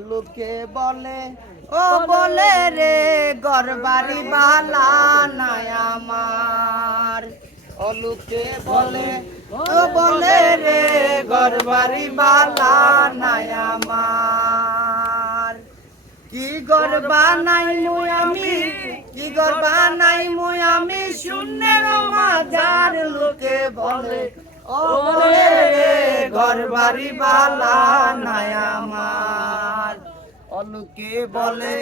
লোকে বলে ও বলে রে গরবারি বালা নাই আমার। ও লোকে বলে ও বলে রে গরবারি বালা নাই আমার। কি গরবা নাই মুই আমি? কি গরবা নাই মুই আমি? শূন্যের মাজার লোকে বলে ও বলে রে গরবারি বালা অলুকে বলে?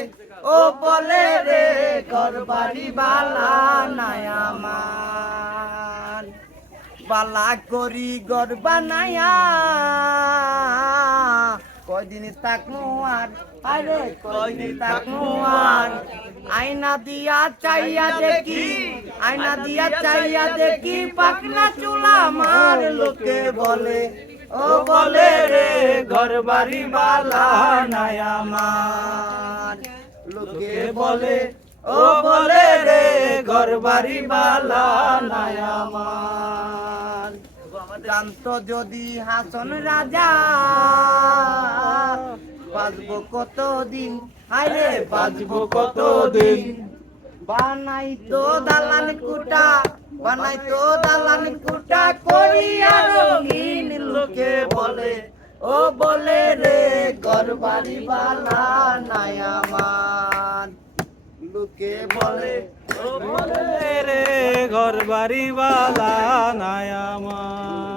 ও বলে রে গরবারি বালা নাই আমার। বালা করি গর বানায়া। কয়দিন তাকনু আর? আরে, কয়দিন তাকনু আর? আয়না দিয়া চাইয়া দেখি, আয়না দিয়া চাইয়া দেখি পাকনা চুলা মার লোকে বলে। ও বলে ঘর বাড়ি বালা নাই আমার। লোকে বলে, ও বলে রে ঘর বাড়ি বালা নাই আমার। জানত যদি হাসন রাজা, বাজবো কতদিন? আরে, বাজবো কতদিন? বানাই তো দালান কুটা বানাই তো দালান কুটা লোকে বলে ও বলে রে করবারি বালা নাই আমার। লোকে বলে, ও বলে রে ঘর বাড়ি বালা নাই আমার।